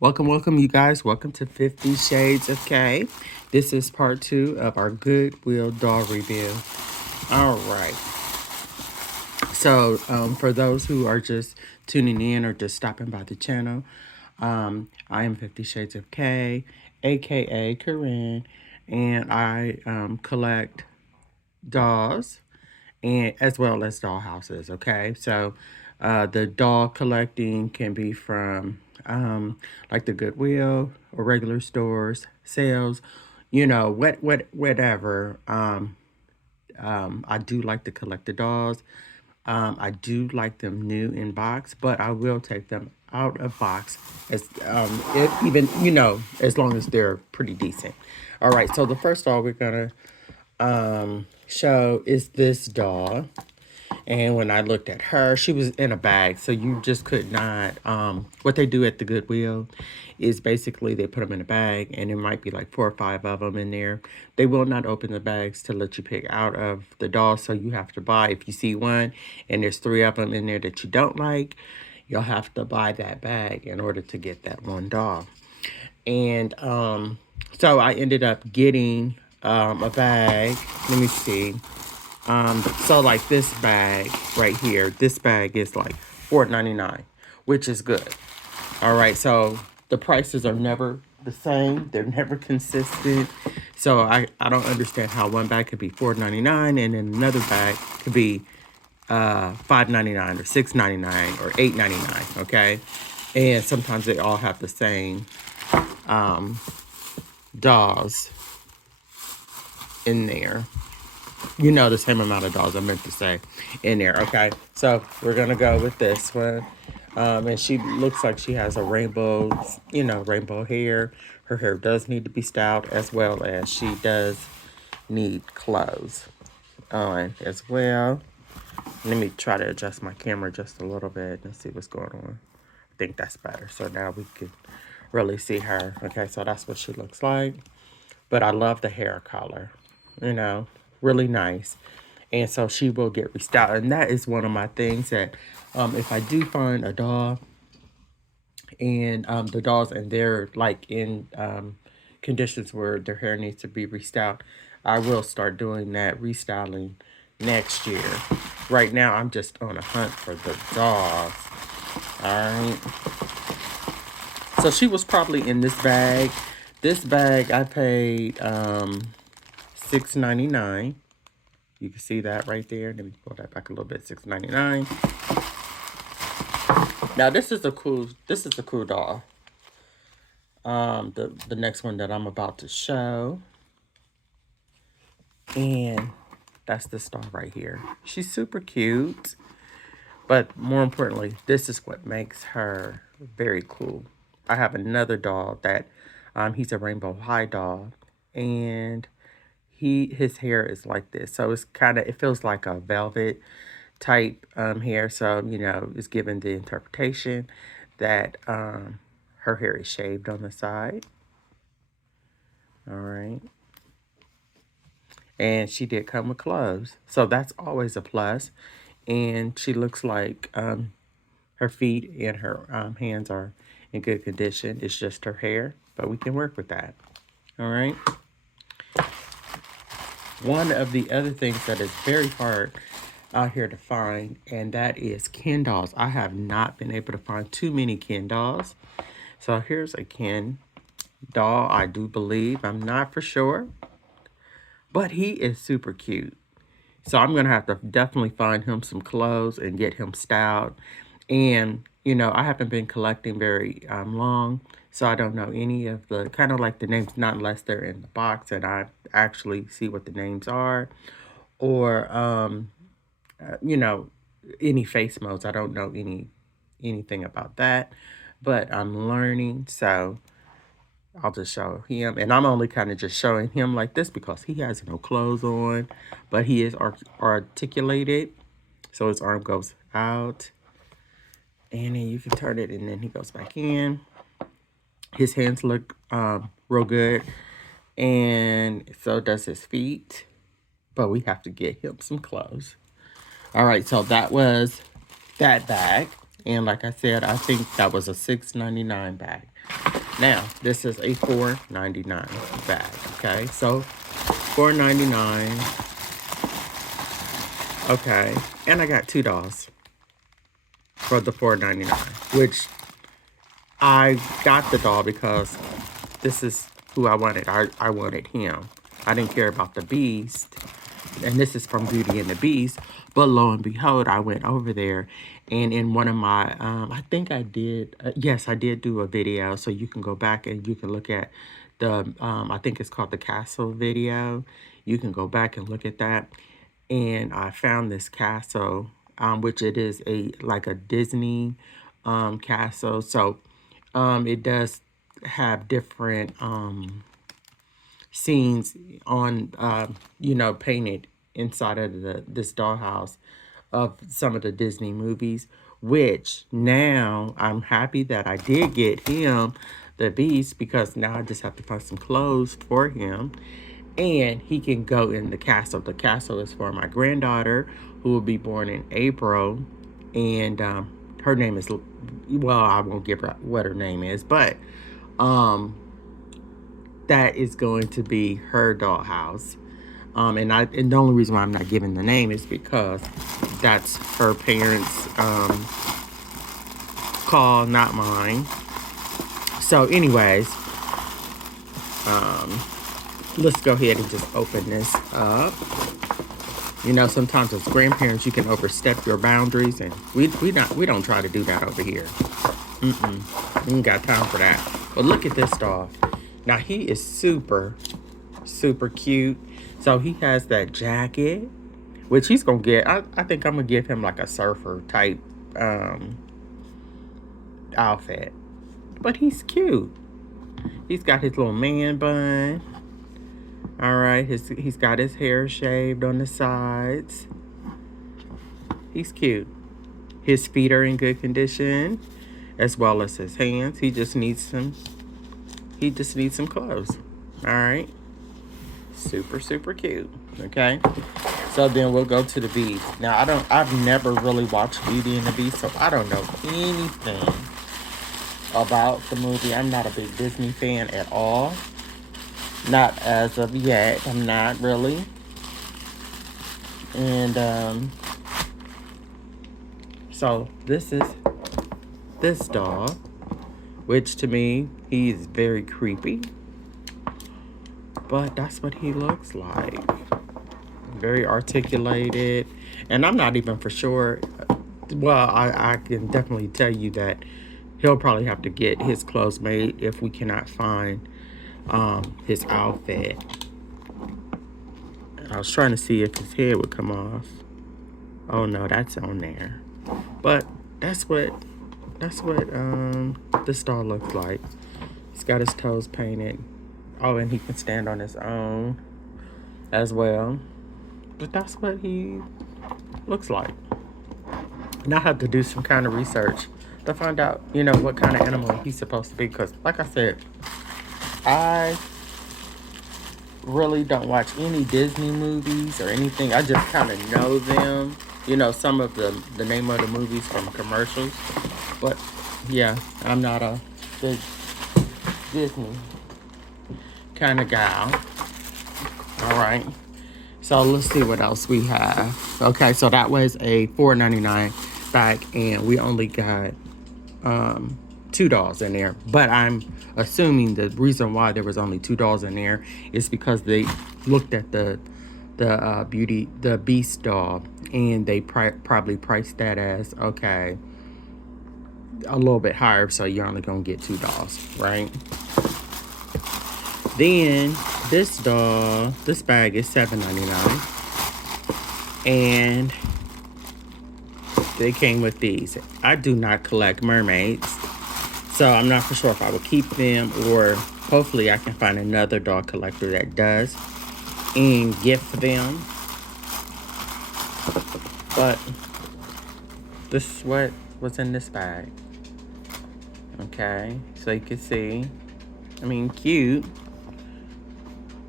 Welcome, you guys. Welcome to 50 Shades of K. This is part 2 of our Goodwill doll review. All right. So, for those who are just tuning in or just stopping by the channel, I am 50 Shades of K, aka Corinne, and I collect dolls and as well as doll houses. Okay, so the doll collecting can be from like the Goodwill or regular stores, sales, whatever. I do like to collect the dolls. I do like them new in box, but I will take them out of box as even as long as they're pretty decent. All right, so the first doll we're gonna show is this doll. And when I looked at her, she was in a bag. So you just could not, what they do at the Goodwill is basically they put them in a bag and there might be like 4 or 5 of them in there. They will not open the bags to let you pick out of the dolls. So you have to buy, if you see one and there's 3 of them in there that you don't like, you'll have to buy that bag in order to get that one doll. And so I ended up getting a bag. Let me see. So like this bag right here, this bag is like $4.99, which is good. All right, so the prices are never the same. They're never consistent. So I don't understand how one bag could be $4.99 and then another bag could be $5.99 or $6.99 or $8.99. Okay, and sometimes they all have the same dolls in there. The same amount of dolls I meant to say in there. Okay, so we're gonna go with this one. And she looks like she has a rainbow, rainbow hair. Her hair does need to be styled as well as she does need clothes on as well. Let me try to adjust my camera just a little bit and see what's going on. I think that's better. So now we can really see her. Okay, so that's what she looks like. But I love the hair color, really nice. And so she will get restyled. And that is one of my things that if I do find a doll and the dolls and they're like in conditions where their hair needs to be restyled, I will start doing that restyling next year. Right now, I'm just on a hunt for the dolls. All right. So she was probably in this bag. This bag I paid $6.99. You can see that right there. Let me pull that back a little bit. $6.99. Now this is a cool doll. The next one that I'm about to show. And that's this doll right here. She's super cute. But more importantly, this is what makes her very cool. I have another doll that he's a rainbow high doll. And his hair is like this. So it feels like a velvet type hair. So, it's given the interpretation that her hair is shaved on the side. All right. And she did come with clothes. So that's always a plus. And she looks like her feet and her hands are in good condition. It's just her hair, but we can work with that. All right. One of the other things that is very hard out here to find, and that is Ken dolls. I have not been able to find too many Ken dolls. So here's a Ken doll, I do believe. I'm not for sure. But he is super cute. So I'm going to have to definitely find him some clothes and get him styled. And, I haven't been collecting very long. So I don't know any of the, kind of like the names, not unless they're in the box and I actually see what the names are. Or, any face modes. I don't know anything about that. But I'm learning. So I'll just show him. And I'm only kind of just showing him like this because he has no clothes on. But he is articulated. So his arm goes out. And then you can turn it and then he goes back in. His hands look real good. And so does his feet. But we have to get him some clothes. All right, so that was that bag. And like I said, I think that was a $6.99 bag. Now, this is a $4.99 bag, okay? So, $4.99. Okay. And I got $2 for the $4.99, which I got the doll because this is who I wanted. I wanted him. I didn't care about the Beast. And this is from Beauty and the Beast. But lo and behold, I went over there. And in one of my, I think I did, yes, I did do a video. So you can go back and you can look at the, I think it's called the Castle video. You can go back and look at that. And I found this castle, which it is like a Disney castle. So it does have different scenes on, painted inside of this dollhouse of some of the Disney movies, which now I'm happy that I did get him, the Beast, because now I just have to find some clothes for him. And he can go in the castle. The castle is for my granddaughter, who will be born in April. And her name is, well, I won't give her what her name is, but that is going to be her dollhouse. And the only reason why I'm not giving the name is because that's her parents' call, not mine. So anyways, let's go ahead and just open this up. You know, sometimes as grandparents, you can overstep your boundaries, and we don't try to do that over here. We ain't got time for that. But look at this doll. Now, he is super, super cute. So he has that jacket, which he's going to get. I think I'm going to give him like a surfer type outfit. But he's cute. He's got his little man bun. All right. He's got his hair shaved on the sides. He's cute. His feet are in good condition, as well as his hands. He just needs some clothes. All right. Super, super cute. Okay. So then we'll go to the Beast. Now, I've never really watched Beauty and the Beast, so I don't know anything about the movie. I'm not a big Disney fan at all. Not as of yet. I'm not really. And so this is this dog, which to me, he's very creepy. But that's what he looks like. Very articulated. And I'm not even for sure. Well, I can definitely tell you that he'll probably have to get his clothes made if we cannot find his outfit. I was trying to see if his head would come off. Oh no, that's on there. But that's what this doll looks like. He's got his toes painted. Oh, and he can stand on his own as well. But that's what he looks like. And I have to do some kind of research to find out, what kind of animal he's supposed to be. Because, like I said, I really don't watch any Disney movies or anything. I just kind of know them. Some of the name of the movies from commercials. But, yeah, I'm not a big Disney kind of gal. All right. So let's see what else we have. Okay, so that was a $4.99 bag, and we only got $2 in there. But I'm assuming the reason why there was only $2 in there is because they looked at the Beast doll, and they probably priced that as okay, a little bit higher, so you're only gonna get $2, right? Then this bag is $7.99, and they came with these. I do not collect mermaids, so I'm not for sure if I will keep them, or hopefully I can find another doll collector that does and gift them. But this is what was in this bag. Okay, so you can see, cute.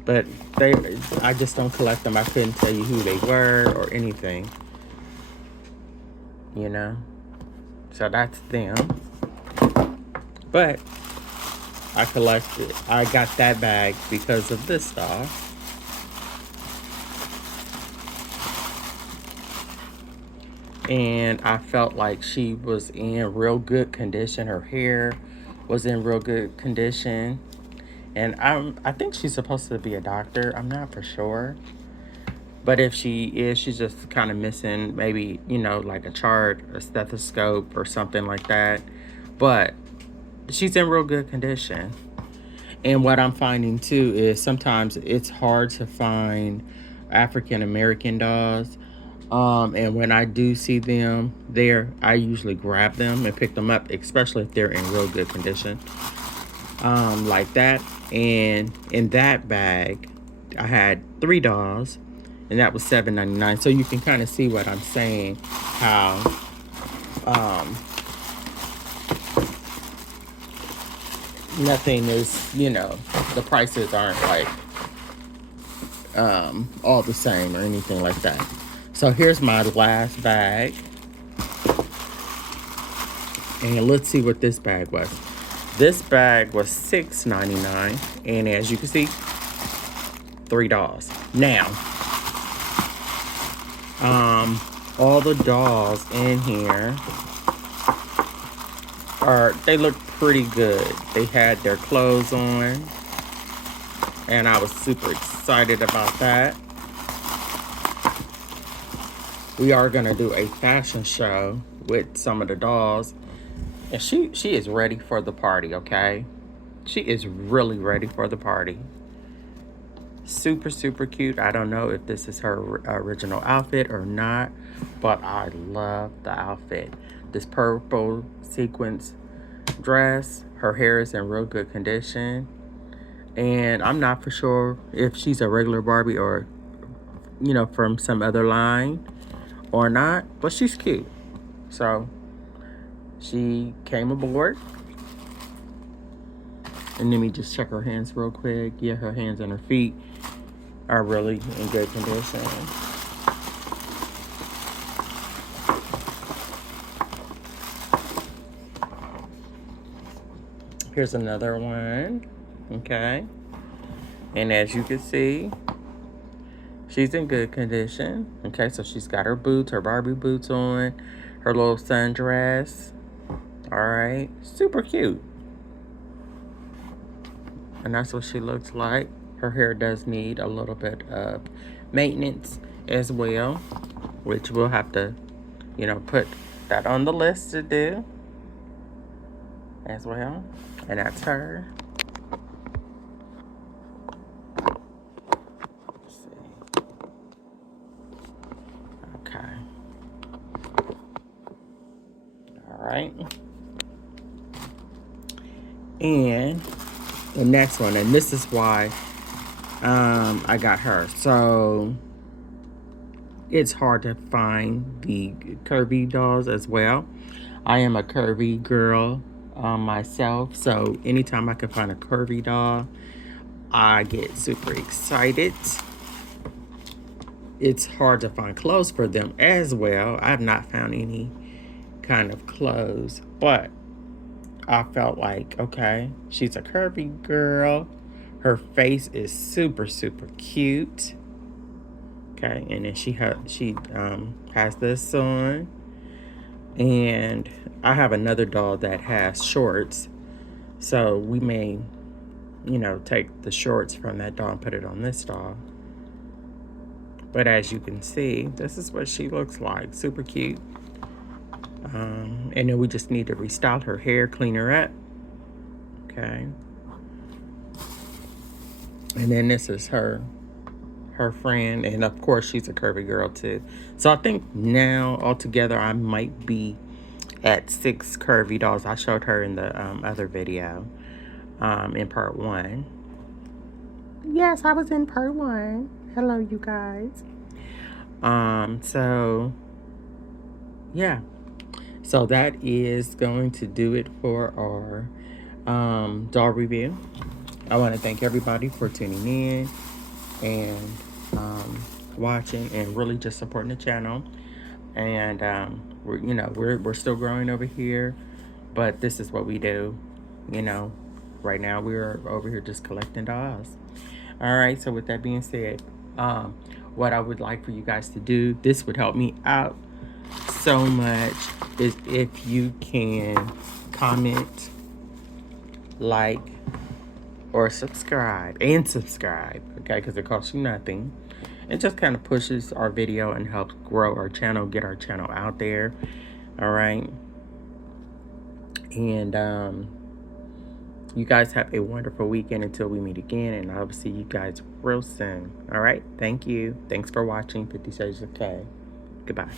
But I just don't collect them. I couldn't tell you who they were or anything. So that's them. But I got that bag because of this doll. And I felt like she was in real good condition. Her hair was in real good condition. And I think she's supposed to be a doctor. I'm not for sure. But if she is, she's just kind of missing maybe, like a chart, a stethoscope, or something like that. But she's in real good condition. And what I'm finding too is sometimes it's hard to find African American dolls. And when I do see them there, I usually grab them and pick them up, especially if they're in real good condition. Like that. And in that bag, I had 3 dolls, and that was $7.99. So you can kind of see what I'm saying, how nothing is, the prices aren't like all the same or anything like that. So here's my last bag. And let's see what this bag was. This bag was $6.99. And as you can see, 3 dolls. Now, all the dolls in here they look pretty good. They had their clothes on. And I was super excited about that. We are going to do a fashion show with some of the dolls. And she is ready for the party, okay? She is really ready for the party. Super, super cute. I don't know if this is her original outfit or not, but I love the outfit. This purple sequins dress. Her hair is in real good condition. And I'm not for sure if she's a regular Barbie or, from some other line or not, but she's cute. So she came aboard. And let me just check her hands real quick. Yeah, her hands and her feet are really in good condition. Here's another one. Okay. And as you can see, she's in good condition. Okay, so she's got her boots, her Barbie boots on, her little sundress. All right, super cute. And that's what she looks like. Her hair does need a little bit of maintenance as well, which we'll have to, put that on the list to do as well. And that's her. Let's see. Okay. All right. And the next one, and this is why I got her. So it's hard to find the curvy dolls as well. I am a curvy girl myself, so anytime I can find a curvy doll, I get super excited. It's hard to find clothes for them as well. I've not found any kind of clothes, but I felt like, okay, she's a curvy girl. Her face is super, super cute. Okay, and then she has this on. And I have another doll that has shorts. So we may, take the shorts from that doll and put it on this doll. But as you can see, this is what she looks like. Super cute. And then we just need to restyle her hair, clean her up. Okay. And then this is her friend. And of course, she's a curvy girl too. So I think now altogether, I might be at 6 curvy dolls. I showed her in the other video in part 1. Yes, I was in part 1. Hello, you guys. So, yeah. So that is going to do it for our doll review. I want to thank everybody for tuning in and watching and really just supporting the channel. And we're still growing over here, but this is what we do. You know, right now we're over here just collecting dolls. All right. So with that being said, what I would like for you guys to do, this would help me out so much, is if you can comment, like, or subscribe, okay, because it costs you nothing. It just kind of pushes our video and helps grow our channel, get our channel out there. All right. And you guys have a wonderful weekend until we meet again, and I'll see you guys real soon. All right. Thank you. Thanks for watching 50 Shades of K. Goodbye.